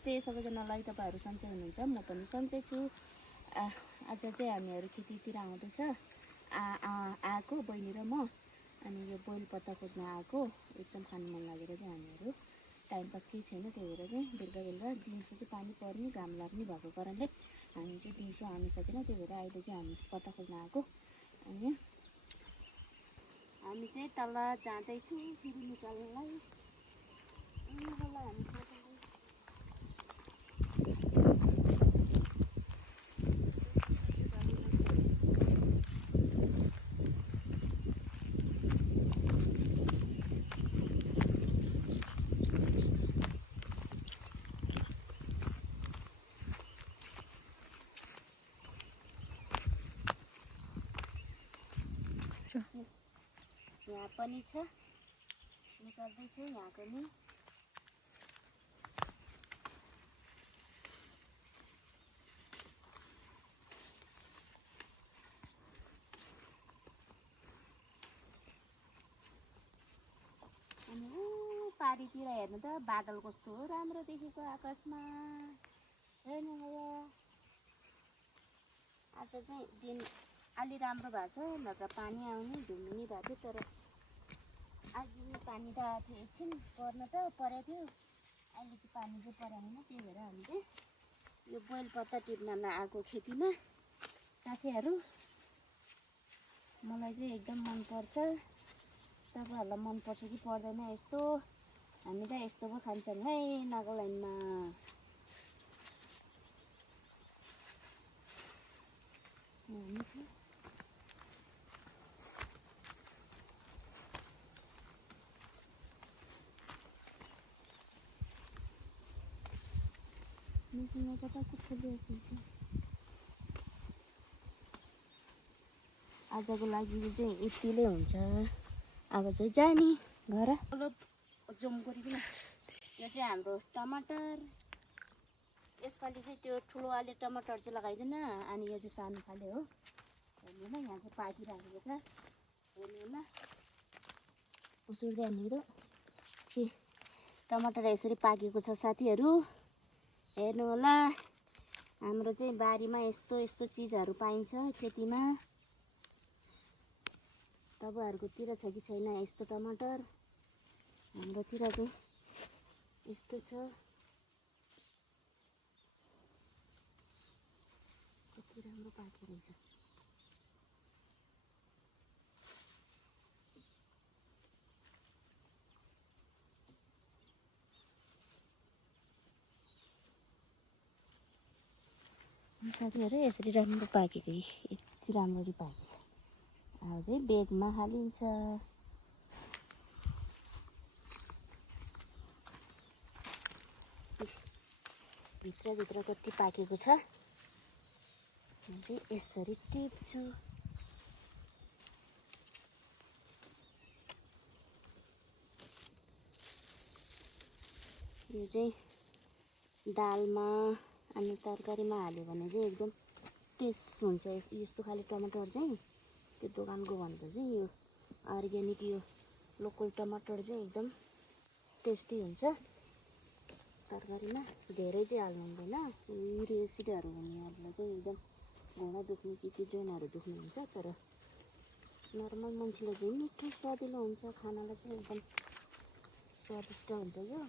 त्यही सबैजनालाई तपाईँहरू सन्चै हुनुहुन्छ, म पनि सन्चै छु। आज चाहिँ हामीहरू खेतीतिर आउँदैछ आएको बहिनी र म। अनि यो बोइल पत्ता खोज्न आएको, एकदम खानु मन लागेर चाहिँ हामीहरू टाइम पास केही छैन, त्यही भएर चाहिँ बेलुका दिउँसो चाहिँ पानी पर्ने घाम लाग्ने भएको कारणले हामी चाहिँ दिउँसो आउनु सकेन। त्यही भएर अहिले चाहिँ हामी पत्ता खोज्न आएको। अनि हामी चाहिँ तल जाँदैछौँ फेरि निकाल्नलाई। यहाँ पनि छ, निकाल्दैछु यहाँको नि। अनि पारीतिर हेर्नु त बादल कस्तो राम्रो देखेको आकाशमा। हेर्नु होला, आज चाहिँ दिन अलि राम्रो भएको छ, नत्र पानी आउने ढुङ्गिनी भएको थियो। तर आज पानी त आएको थियो, एकछिन पर्न त परेको थियो, अहिले चाहिँ पानी चाहिँ परेन। त्यही भएर हामीले यो बोइल पत्ता टिप्नलाई आएको खेतीमा। साथीहरू, मलाई चाहिँ एकदम मनपर्छ, तपाईँहरूलाई मनपर्छ कि पर्दैन यस्तो? हामी त यस्तो पो खान्छौँ है नागाल्यान्डमा। आजको लागि चाहिँ यतिले हुन्छ। अब चाहिँ जाने घर जमगुरी पनि। यो चाहिँ हाम्रो टमाटर। यसपालि चाहिँ त्यो ठुलोवाले टमाटर चाहिँ लगाइदिएन, अनि यो चाहिँ सानो खाले हो। हेर्नु होला, यहाँ चाहिँ पाकिराखेको छ, हेर्नु होला। उसुर्दै हानेको कि टमाटर यसरी पाकेको छ साथीहरू, हेर्नु होला। हाम्रो चाहिँ बारीमा यस्तो यस्तो चिजहरू पाइन्छ खेतीमा। तपाईँहरूकोतिर छ कि छैन यस्तो टमाटर? हाम्रोतिर चाहिँ यस्तो छ। कति राम्रो पाकेको रहेछ। साथीहरू, यसरी राम्रो पाकेको, यति राम्ररी पाकेको छ। अब चाहिँ बेगमा हालिन्छ। भित्रभित्र कति पाकेको छ, चाहिँ यसरी टिप्छु। यो चाहिँ दालमा अनि तरकारीमा हाल्यो भने चाहिँ एकदम टेस्ट हुन्छ। यस्तो खाले टमाटर चाहिँ त्यो दोकानको भन्दा चाहिँ यो अर्ग्यानिक यो लोकल टमाटर चाहिँ एकदम टेस्टी हुन्छ। तरकारीमा धेरै चाहिँ हाल्नु हुँदैन, युरिया एसिडहरू हुनेहरूलाई चाहिँ एकदम घुँडा दुख्ने कि जोइनहरू दुख्ने हुन्छ। तर नर्मल मान्छेलाई चाहिँ मिठो स्वादिलो हुन्छ, खानालाई चाहिँ एकदम स्वादिष्ट हुन्छ। यो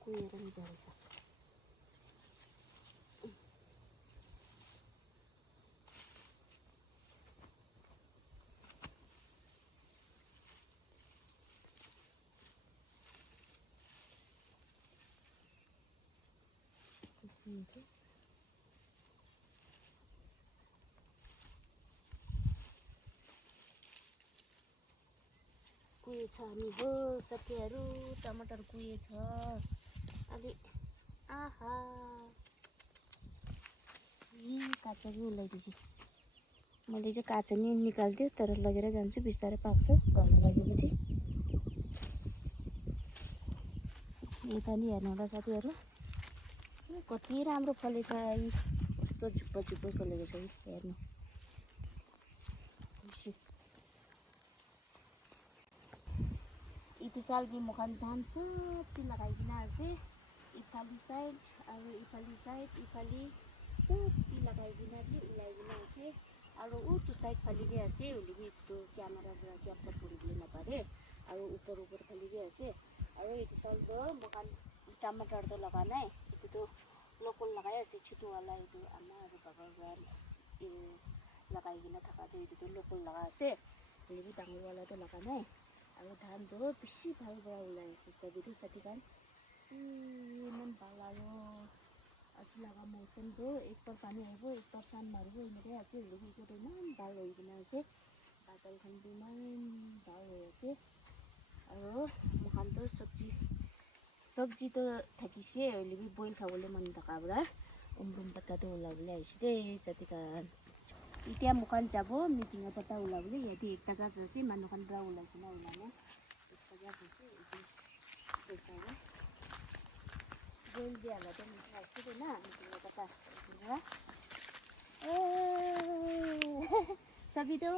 कुहिएर पनि झरेछ। कुहेछ हामी हो साथीहरू, टमाटर कुहेछ अलि। आहा, काँचो पनि उसलाइदिन्छु। मैले चाहिँ काँचो नि निकाल्थ्यो, तर लगेर जान्छु, बिस्तारै पाक्छ घरमा लगेपछि। यता नि हेर्नु होला साथीहरू, कति राम्रो फलेछ। कस्तो झुप्पो झुप्पो फलेको छ हेर्नु। यति सालको मखान धान सबै लगाइकन चाहिँ इफाली साइड আৰু इफाली सबै लगाइकन उलाइकन चाहिँ আৰু उतो साइड फाली भी আছে ওলিবি তো ক্যামেরা ক্যাপচার করিবলে না পারে আৰু উপর ফালি भी আছে আৰু এইটো সাইড মখান टमाटर तो लगा নাই এইটো তো লোকল লগাই আছে ছোটওয়ালা এইটো আমাৰ আৰু বাবাৰ ঘৰ এই लगाइकन থাকাটো এইটো তো লোকল লগা আছে ওলিবি ডাঙৰওয়ালাটো লগা নাই আৰু ধানটো বেছি ভাল ওলাই আছে সবিটো সাথীকান ইমান ভাল আৰু আজি লগা মৌচমটো একবাৰ পানী আহিব একবাৰ চান মাৰিব এনেকৈ আছে ওলিবিটো ইমান ভাল হৈ কিনে আছে বাদলখন ইমান ভাল হৈ আছে আৰু মখানটো চব্জি তো থাকিছে ওলিবি বইল খাবলৈ মন থকাবৰা উমৰুম পাতাটো ওলাবলৈ আহিছে দেই সাথীকান এতিয়া মখান যাব মিটিঙৰ পাতা ওলাবলৈ ইয়াতে একটা গাছ আছে মানুহখন পৰা ওলাই কিনে ওলালে একটা গাছ আছে এইটো বইল দিয়া লাগে মিঠা আছে না মিটিঙৰ পাতা सबितो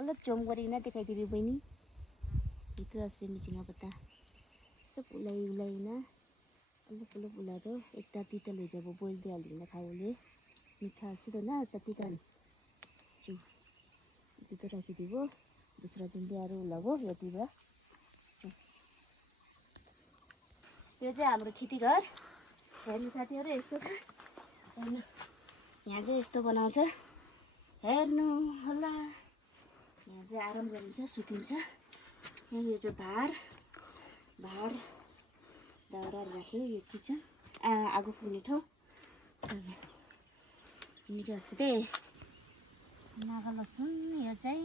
अलग जम गरिकन देखाइदिबी बहिनी itu আছে मिटिङৰ পাতা सब उलाइकन अलग उलाएर एकटा तिता লৈ যাব বইল দি হালিকन খাবলৈ মিঠা আছে তো না সাথীকান itu राखिदिब दूसरा दिन भी आरो उलाबो यतिबा यो चाहिँ हाम्रो खेती घर हेर्नु साथीहरु यस्तो छ हेर्नु यहाँ चाहिँ यस्तो बनाउँछ हेर्नु होला यहाँ चाहिँ आराम गरिन्छ सुतिन्छ यहाँ यो चाहिँ भार दाउरा राख्यो यो किचन आगो फुल्ने ठाउँ निकास्दै नागा लसुन यो चाहिँ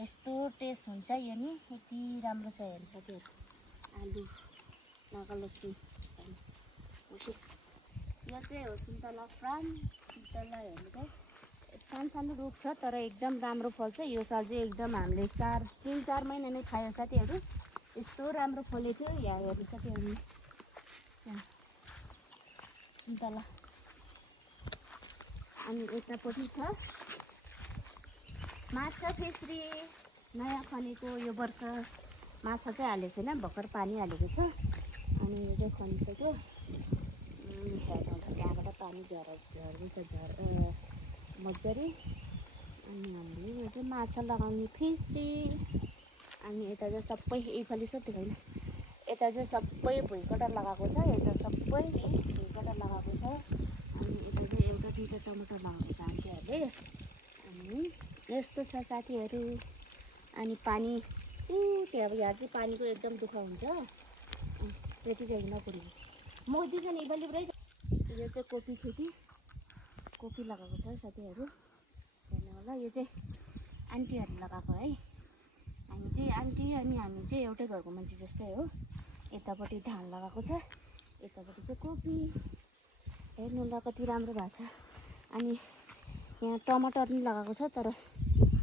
यस्तो टेस्ट हुन्छ यो नि यति राम्रो छ हेर्नु साथीहरु आलु नागा लसुन यो चाहिँ हो सुन्तला फार्म सुन्तला हेर्नु त सानो रुख छ तर एकदम राम्रो फल्छ यो साल चाहिँ एकदम हामीले 3-4 महिना नै खायो साथीहरु यस्तो राम्रो फलेको थियो यहाँ हेर्नु साथीहरु सुन्तला अनि यतापट्टि छ माछा फिसरी नयाँ खनेको यो वर्ष माछा चाहिँ हालेको छैन भर्खर पानी हालेको छ अनि यो चाहिँ खनिसक्यो त्यहाँबाट पानी झर्दैछ मजाले अनि हामीले यो चाहिँ माछा लगाउने फिसरी अनि यता चाहिँ सबै एकफाली सोध्दै होइन यता चाहिँ सबै भुइँकटा लगाएको छ यता सबै भुइँकटा लगाएको छ अनि यता चाहिँ एउटा दुईटा टमाटर लगाएको छ आन्टीहरूले अनि यस्तो छ साथीहरू अनि पानी त्यहाँ यहाँ चाहिँ पानीको एकदम दुःख हुन्छ त्यति चाहिँ नपुरी म दिन्छ नि बलिबरै यो चाहिँ कोपी खेती कोपी लगाएको छ साथीहरू हेर्नु होला यो चाहिँ आन्टीहरूले लगाएको है हामी चाहिँ आन्टी अनि हामी चाहिँ एउटै घरको मान्छे जस्तै हो यतापट्टि धान लगाएको छ यतापट्टि चाहिँ कोपी हेर्नु होला कति राम्रो भएको छ अनि यहाँ टमाटर पनि लगाएको छ तर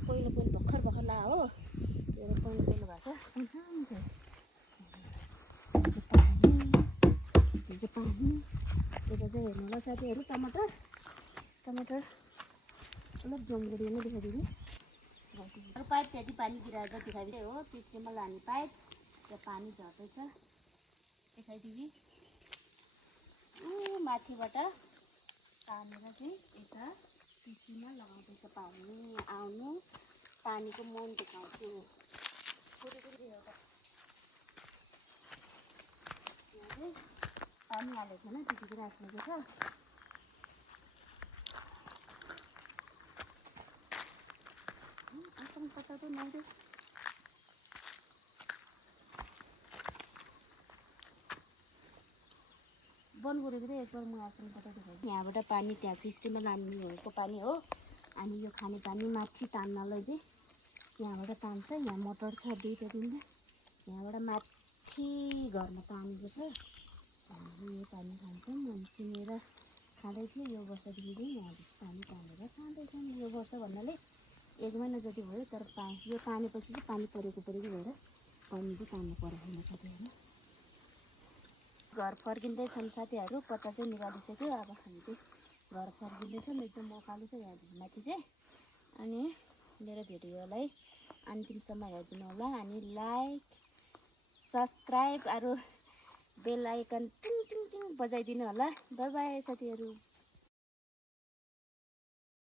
पहिलो भर्खर ला हो यो पहिलो भएको छ सानसानो छ पानी यता चाहिँ हेर्नु होला साथीहरू टमाटर अलग जम गरिकन देखाइदिनु पाइप त्यति पानी गिराएर देखाइदिए हो पिस्केमा लाने पाइप त्यहाँ पानी झर्दैछ देखाइदिबी माथिबाट तानेर चाहिँ यता पिसीमा लगाउँदैछ पानी आउनु पानीको मन देखाउँछु पानी हालेको छैन त्यतिकै राख्नुको छ आसन पत्ता त नआउँदै बन्द गरेको थिएँ एकबार म आसन पत्ता देखाएँ यहाँबाट पानी त्यहाँ फिस्टीमा लाने भएको पानी हो अनि यो खाने पानी माथि तान्नलाई चाहिँ यहाँबाट तान्छ यहाँ मोटर छ दुईटा दिँदा यहाँबाट माथि घरमा तानेको छ हामीले यो पानी खान्छौँ अनि किनेर खाँदै थियो यो वर्षदेखि चाहिँ यहाँदेखि पानी तानेर खाँदैछौँ यो वर्ष भन्नाले 1 महिना जति भयो तर यो तानेपछि चाहिँ पानी परेको भएर पानी चाहिँ तान्नु परेन साथीहरू घर फर्किँदैछौँ साथीहरू पत्ता चाहिँ निकालिसक्यो अब हामी चाहिँ घर फर्किँदैछौँ एकदम उकालो छ यहाँदेखि माथि चाहिँ अनि मेरो भिडियोलाई अन्तिमसम्म हेरिदिनु होला अनि लाइक सब्सक्राइब अरू बेल आइकन टिङ टिङ टिङ बजाइदिनु होला। बाई बाई साथीहरू।